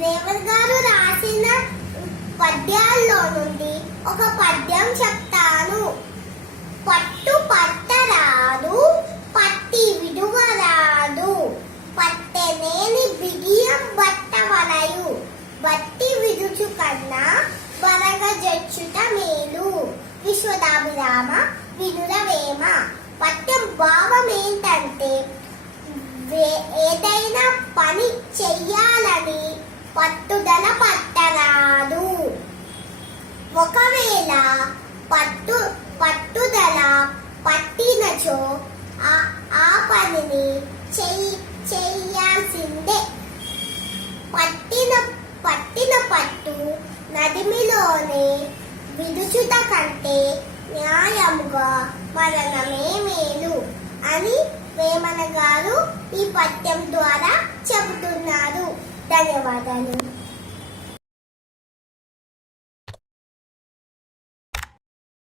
రేవల్ గారు రాసిన పద్యాల్లో నుండి ఒక పద్యం చెప్తాను. పట్టు పట్టరాదు, పట్టి విడువరాదు, పట్టెనేని బిగియం బట్టవలయు, బట్టి విడుచు కన్నా బరగ జచ్చుట మేలు. విశ్వదాభిరామ వినురవేమ. పద్యం భావం ఏంటంటే, ఏదైనా పని చెయ్యాలని పట్టుదల పట్టరాదు. ఒకవేళ పట్టుదల పట్టినచో ఆ పనిని చెయ్యాల్సిందే. పట్టిన పట్టు నడిమిలోనే విడుచుట కంటే న్యాయముగా మరణమే మేలు అని వేమన గారు ఈ పద్యం ద్వారా చెబుతున్నారు. ధన్యవాదాలు.